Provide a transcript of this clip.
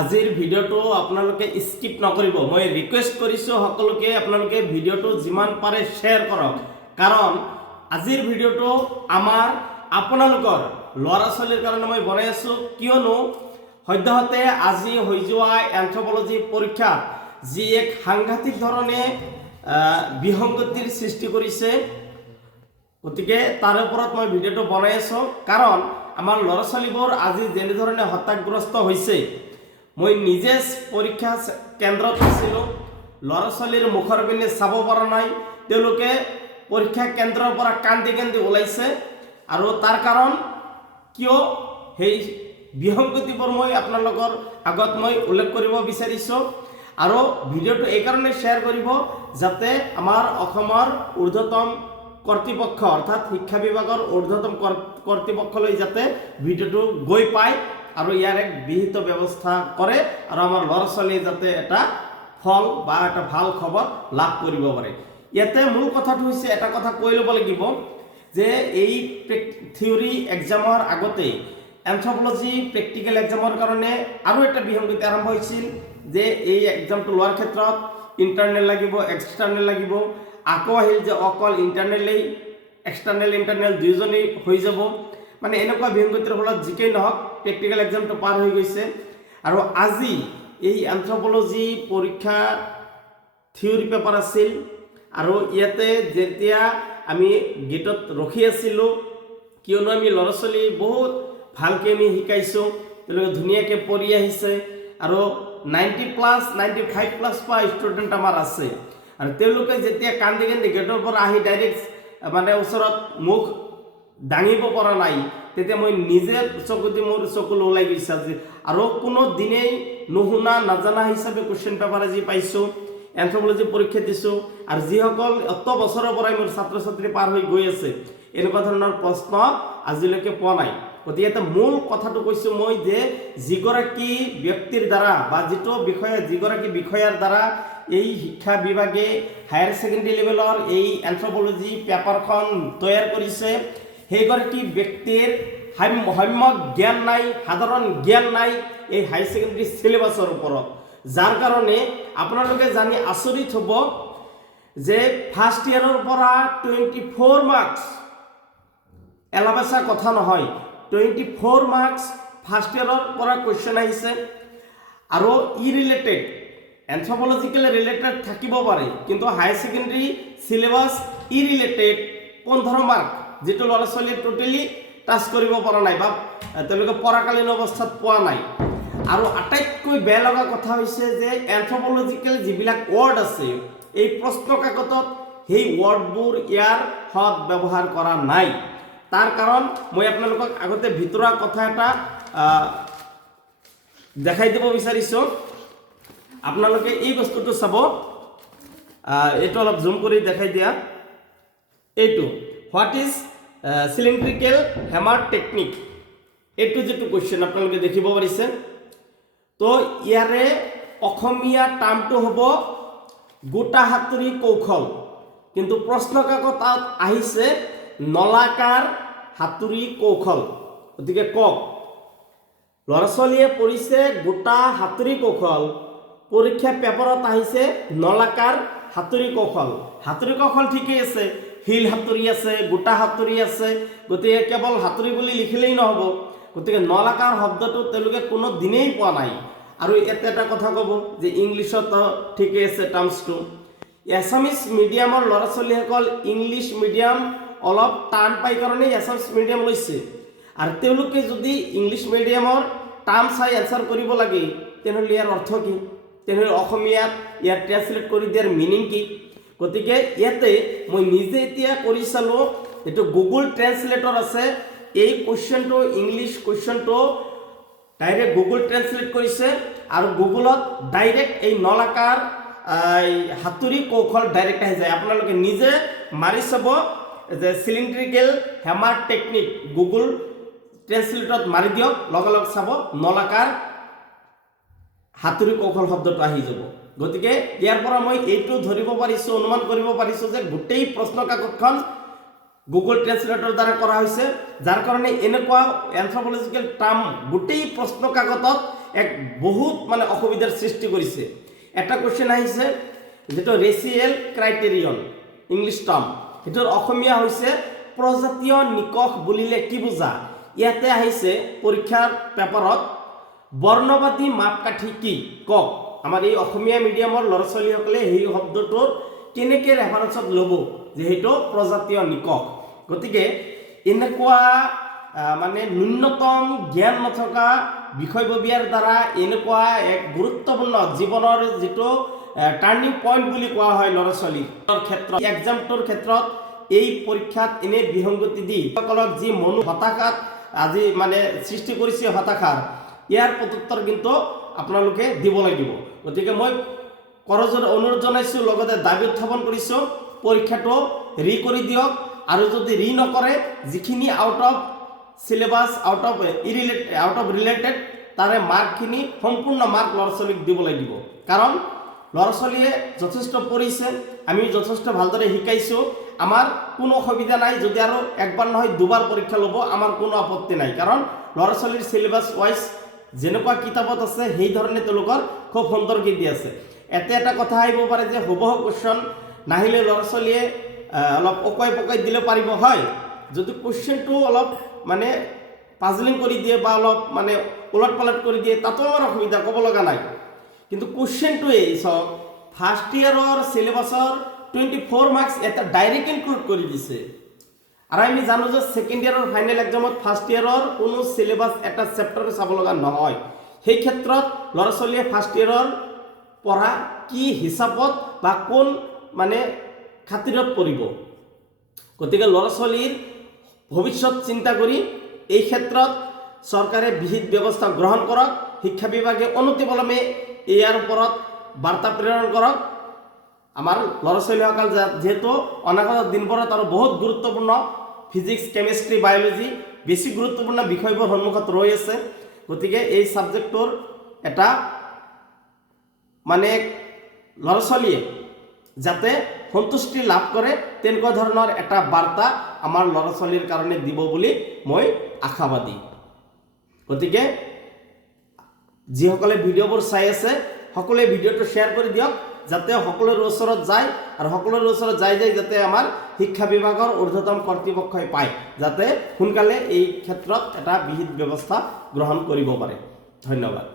আজিৰ ভিডিঅ'টো আপোনালোকে স্কিপ নকৰিব। মই ৰিকুৱেষ্ট কৰিছোঁ সকলোকে আপোনালোকে ভিডিঅ'টো যিমান পাৰে শ্বেয়াৰ কৰক, কাৰণ আজিৰ ভিডিঅ'টো আমাৰ আপোনালোকৰ ল'ৰা ছোৱালীৰ কাৰণে মই বনাই আছোঁ। কিয়নো সদ্যহতে আজি হৈ যোৱা এন্থ্ৰপলজি পৰীক্ষা যি এক সাংঘাতিক ধৰণে বিসংগতিৰ সৃষ্টি কৰিছে, গতিকে তাৰ ওপৰত মই ভিডিঅ'টো বনাই আছোঁ। কাৰণ আমাৰ ল'ৰা ছোৱালীবোৰ আজি যেনেধৰণে হতাশাগ্ৰস্ত হৈছে, মই নিজে পৰীক্ষা কেন্দ্ৰত আছিলোঁ, ল'ৰা ছোৱালীৰ মুখৰ পিনে চাব পৰা নাই, তেওঁলোকে পৰীক্ষা কেন্দ্ৰৰ পৰা কান্দি কান্দি ওলাইছে। আৰু তাৰ কাৰণ কিয় সেই বিসংগতিবোৰ মই আপোনালোকৰ আগত মই উল্লেখ কৰিব বিচাৰিছোঁ। আৰু ভিডিঅ'টো এইকাৰণে শ্বেয়াৰ কৰিব যাতে আমাৰ অসমৰ ঊৰ্ধ্বতম কৰ্তৃপক্ষ অৰ্থাৎ শিক্ষা বিভাগৰ ঊৰ্ধ্বতম কৰ্তৃপক্ষলৈ যাতে ভিডিঅ'টো গৈ পায় আৰু ইয়াৰ এক বিহিত ব্যৱস্থা কৰে আৰু আমাৰ ল'ৰা ছোৱালীয়ে যাতে এটা ফল বা এটা ভাল খবৰ লাভ কৰিব পাৰে। ইয়াতে মূল কথাটো হৈছে এটা কথা কৈ ল'ব লাগিব যে এই থিয়ৰী এক্সামৰ আগতে এন্থ্ৰপলজি প্ৰেক্টিকেল এক্সামৰ কাৰণে আৰু এটা বিসংগতি আৰম্ভ হৈছিল যে এই এক্সামটো লোৱাৰ ক্ষেত্ৰত ইণ্টাৰনেল লাগিব, এক্সটাৰ্নেল লাগিব। আকৌ আহিল যে অকল ইণ্টাৰনেলেই এক্সটাৰ্নেল ইণ্টাৰনেল দুয়োজনেই হৈ যাব। মানে এনেকুৱা বিসংগতিৰ ফলত যিকেই নহওক প্ৰেক্টিকেল এক্সামটো পাৰ হৈ গৈছে। আৰু আজি এই এন্থ্ৰপলজি পৰীক্ষা থিয়ৰী পেপাৰ আছিল আৰু ইয়াতে যেতিয়া আমি গেটত ৰখি আছিলোঁ, কিয়নো আমি ল'ৰা ছোৱালী বহুত ভালকৈ আমি শিকাইছোঁ, তেওঁলোকে ধুনীয়াকৈ পঢ়ি আহিছে আৰু 95+ পোৱা ষ্টুডেণ্ট আমাৰ আছে। আৰু তেওঁলোকে যেতিয়া কান্দি কান্দি গেটৰ পৰা আহি ডাইৰেক্ট মানে ওচৰত মুখ দাঙিব পৰা নাই, তেতিয়া মই নিজে মোৰ চকুলো ওলাই গৈছে আজি। আৰু কোনো দিনেই নুশুনা নাজানা হিচাপে কুৱেশ্যন পেপাৰ আজি পাইছোঁ, এন্থ্ৰপলজি পৰীক্ষা দিছোঁ। আৰু যিসকল অত বছৰৰ পৰাই মোৰ ছাত্ৰ ছাত্ৰী পাৰ হৈ গৈ আছে, এনেকুৱা ধৰণৰ প্ৰশ্ন আজিলৈকে পোৱা নাই। গতিকে এটা মূল কথাটো কৈছোঁ মই যে যিগৰাকী ব্যক্তিৰ দ্বাৰা বা যিগৰাকী বিষয়াৰ দ্বাৰা এই শিক্ষা বিভাগে হায়াৰ ছেকেণ্ডেৰী লেভেলৰ এই এন্থ্ৰপলজি পেপাৰখন তৈয়াৰ কৰিছে, সেইগৰাকী ব্যক্তিৰ সম্যক জ্ঞান নাই, সাধাৰণ জ্ঞান নাই এই হায়াৰ ছেকেণ্ডেৰী চিলেবাছৰ ওপৰত। যাৰ কাৰণে আপোনালোকে জানি আচৰিত হ'ব যে ফাৰ্ষ্ট ইয়াৰৰ পৰা 24 মাৰ্কছ এলাবেচা কথা নহয়, 24 মাৰ্কছ ফাৰ্ষ্ট ইয়াৰৰ পৰা কুৱেশ্যন আহিছে। আৰু ইৰিলেটেড এন্থ্ৰপলজিকেল ৰিলেটেড থাকিব পাৰে, কিন্তু হায়াৰ ছেকেণ্ডেৰী চিলেবাছ ইৰিলেটেড 15 মাৰ্ক যিটো ল'ৰা ছোৱালীয়ে টোটেলি টাচ কৰিব পৰা নাই বা তেওঁলোকে পঢ়াকালীন অৱস্থাত পোৱা নাই। আৰু আটাইতকৈ বেয়া লগা কথা হৈছে যে এন্থ্ৰপলজিকেল যিবিলাক ৱৰ্ড আছে এই প্ৰশ্ন কাকতত সেই ৱৰ্ডবোৰ ইয়াৰ সৎ ব্যৱহাৰ কৰা নাই। তাৰ কাৰণ মই আপোনালোকক আগতে ভিতৰুৱা কথা এটা দেখাই দিব বিচাৰিছোঁ। আপোনালোকে এই বস্তুটো চাব, এইটো অলপ জুম কৰি দেখাই দিয়া। এইটো what is cylindrical hammer technique, এইটো যিটো কুৱেশ্যন আপোনালোকে দেখিব পাৰিছে। তো ইয়াৰে অসমীয়া টাৰ্মটো হ'ব গোটা হাতুৰী কৌশল, কিন্তু প্ৰশ্ন কাকতত আহিছে নলাকাৰ হাতুৰী কৌশল। গতিকে কওক, ল'ৰা ছোৱালীয়ে পঢ়িছে গোটা হাতুৰী কৌশল, পৰীক্ষা পেপাৰত আহিছে নলাকাৰ হাতুৰী কৌশল। হাতুৰী কৌশল ঠিকেই আছে, শিল হাতুৰী আছে, গোটা হাতুৰী আছে, গতিকে কেৱল হাতুৰী বুলি লিখিলেই নহ'ব। গতিকে নলাকাৰ শব্দটো তেওঁলোকে কোনো দিনেই পোৱা নাই। আৰু ইয়াতে এটা কথা ক'ব যে ইংলিছত ঠিকেই আছে টাৰ্মছটো। এছামিছ মিডিয়ামৰ ল'ৰা ছোৱালীসকল ইংলিছ মিডিয়াম অলপ টান পাই কাৰণে এছামিছ মিডিয়াম লৈছে। আৰু তেওঁলোকে যদি ইংলিছ মিডিয়ামৰ টাৰ্ম চাই এনচাৰ কৰিব লাগে, তেনেহ'লে ইয়াৰ অৰ্থ কি? তেনেহ'লে অসমীয়াত ইয়াৰ ট্ৰেন্সলেট কৰি দিয়াৰ মিনিং কি? গতিকে ইয়াতে মই নিজে এতিয়া কৰি চালোঁ, এইটো গুগল ট্ৰেন্সলেটৰ আছে। এই কুৱেশ্যনটো ইংলিছ কুৱেশ্যনটো ডাইৰেক্ট গুগল ট্ৰেন্সলেট কৰিছে আৰু গুগলত ডাইৰেক্ট এই নলাকাৰ হাতুৰী কৌশল ডাইৰেক্ট আহি যায়। আপোনালোকে নিজে মাৰি চাব যে চিলিণ্ড্ৰিকেল হেমাৰ টেকনিক গুগল ট্ৰেন্সলেটত মাৰি দিয়ক, লগে লগে চাব নলাকাৰ হাতুৰী কৌশল শব্দটো আহি যাব। গতিকে ইয়াৰ পৰা মই এইটো ধৰিব পাৰিছোঁ, অনুমান কৰিব পাৰিছোঁ যে গোটেই প্ৰশ্ন কাকতখন গুগল ট্ৰেন্সলেটৰ দ্বাৰা কৰা হৈছে, যাৰ কাৰণে এনেকুৱা এন্থ্ৰপলজিকেল টাৰ্ম গোটেই প্ৰশ্ন কাকতত এক বহুত মানে অসুবিধাৰ সৃষ্টি কৰিছে। এটা কোৱেশ্চন আহিছে যেটো ৰেচিয়েল ক্ৰাইটেৰিয়ন ইংলিছ টাৰ্ম, এটোৰ অসমীয়া হৈছে প্ৰজাতীয় নিকষ বুলিলে কি বুজা। ইয়াতে আহিছে পৰীক্ষাৰ পেপাৰত বৰ্ণবাদী মাপকাঠি কি কক। আমাৰ এই অসমীয়া মিডিয়ামৰ ল'ৰা ছোৱালীসকলে সেই শব্দটোৰ কেনেকৈ ৰেফাৰেন্সত ল'ব যে সেইটো প্ৰজাতীয় নিকষ। গতিকে এনেকুৱা মানে ন্যূনতম জ্ঞান নথকা বিষয়ববীয়াৰ দ্বাৰা এনেকুৱা এক গুৰুত্বপূৰ্ণ জীৱনৰ যেটো টাৰ্নিং পইণ্ট বুলি কোৱা হয় ল'ৰা ছোৱালীৰ ক্ষেত্ৰত, এক্সামটোৰ ক্ষেত্ৰত এই পৰীক্ষাত এনে বিসংগতি দি সকলক যি মনো হতাশাত আজি মানে সৃষ্টি কৰিছে হতাশাৰ, ইয়াৰ প্ৰত্যুত্তৰ কিন্তু আপোনালোকে দিব লাগিব। গতিকে মই কৰজোৰে অনুৰোধ জনাইছোঁ, লগতে দাবী উত্থাপন কৰিছোঁ পৰীক্ষাটো ৰি কৰি দিয়ক, আৰু যদি ৰি নকৰে যিখিনি out of syllabus out of related তাৰে মাৰ্কখিনি সম্পূৰ্ণ মাৰ্ক ল'ৰা ছোৱালীক দিব লাগিব। কাৰণ ল'ৰা ছোৱালীয়ে যথেষ্ট পঢ়িছে, আমি যথেষ্ট ভালদৰে শিকাইছোঁ, আমাৰ কোনো অসুবিধা নাই যদি আৰু একবাৰ নহয় দুবাৰ পৰীক্ষা ল'ব, আমাৰ কোনো আপত্তি নাই। কাৰণ ল'ৰা ছোৱালীৰ সিলেবাস ৱাইজ যেনেকুৱা কিতাপত আছে সেই ধৰণে তেওঁলোকৰ খুব সুন্দৰকৈ দি আছে। এটা কথা আহিব পাৰে যে হুবহু কুৱেশ্যন নাহিলে ল'ৰা ছোৱালীয়ে অলপ অকাই পকাই দিলে পাৰিব, হয়। যদি কুৱেশ্যনটো অলপ মানে পাজলিং কৰি দিয়ে বা অলপ মানে ওলট পালট কৰি দিয়ে তাতো আমাৰ অসুবিধা, ক'ব লগা নাই। কিন্তু কুৱেশ্যনটোৱে চাওক ফাৰ্ষ্ট ইয়াৰৰ সিলেবাসৰ 24 মাৰ্কস এটা ডাইৰেক্ট ইনক্লুড কৰি দিছে। আৰু আমি জানো যে ছেকেণ্ড ইয়াৰৰ ফাইনেল এক্সামত ফাৰ্ষ্ট ইয়াৰৰ কোনো সিলেবাস এটা চেপ্টাৰ চাব লগা নহয়। সেই ক্ষেত্ৰত ল'ৰা ছোৱালীয়ে ফাৰ্ষ্ট ইয়াৰৰ পঢ়া কি হিচাপত বা কোন মানে খাতিৰত পঢ়িব। গতিকে ল'ৰা ছোৱালীৰ ভৱিষ্যত চিন্তা কৰি এই ক্ষেত্ৰত চৰকাৰে বিহিত ব্যৱস্থা গ্ৰহণ কৰক, শিক্ষা বিভাগে অনতিপলমে ইয়াৰ ওপৰত বাৰ্তা প্ৰেৰণ কৰক। আমাৰ ল'ৰা ছোৱালীসকল যেহেতু অনাগত দিনবোৰত আৰু বহুত গুৰুত্বপূৰ্ণ ফিজিক্স কেমেষ্ট্ৰি বায়'লজি বেছি গুৰুত্বপূৰ্ণ বিষয়বোৰ সন্মুখত ৰৈ আছে। গতিকে এই ছাবজেক্টটোৰ এটা মানে ল'ৰা ছোৱালীয়ে যাতে সন্তুষ্টি লাভ কৰে তেনেকুৱা ধৰণৰ এটা বাৰ্তা আমাৰ ল'ৰা ছোৱালীৰ কাৰণে দিব বুলি মই আশাবাদী। গতিকে যিসকলে ভিডিঅ'বোৰ চাই আছে সকলোৱে ভিডিঅ'টো শ্বেয়াৰ কৰি দিয়ক, যাতে সকলোৰে ওচৰত যায়, আৰু সকলোৰে ওচৰত যাই যাতে আমাৰ শিক্ষা বিভাগৰ ঊৰ্ধ্বতম কৰ্তৃপক্ষই পায়, যাতে সোনকালে এই ক্ষেত্ৰত এটা বিহিত ব্যৱস্থা গ্ৰহণ কৰিব পাৰে। ধন্যবাদ।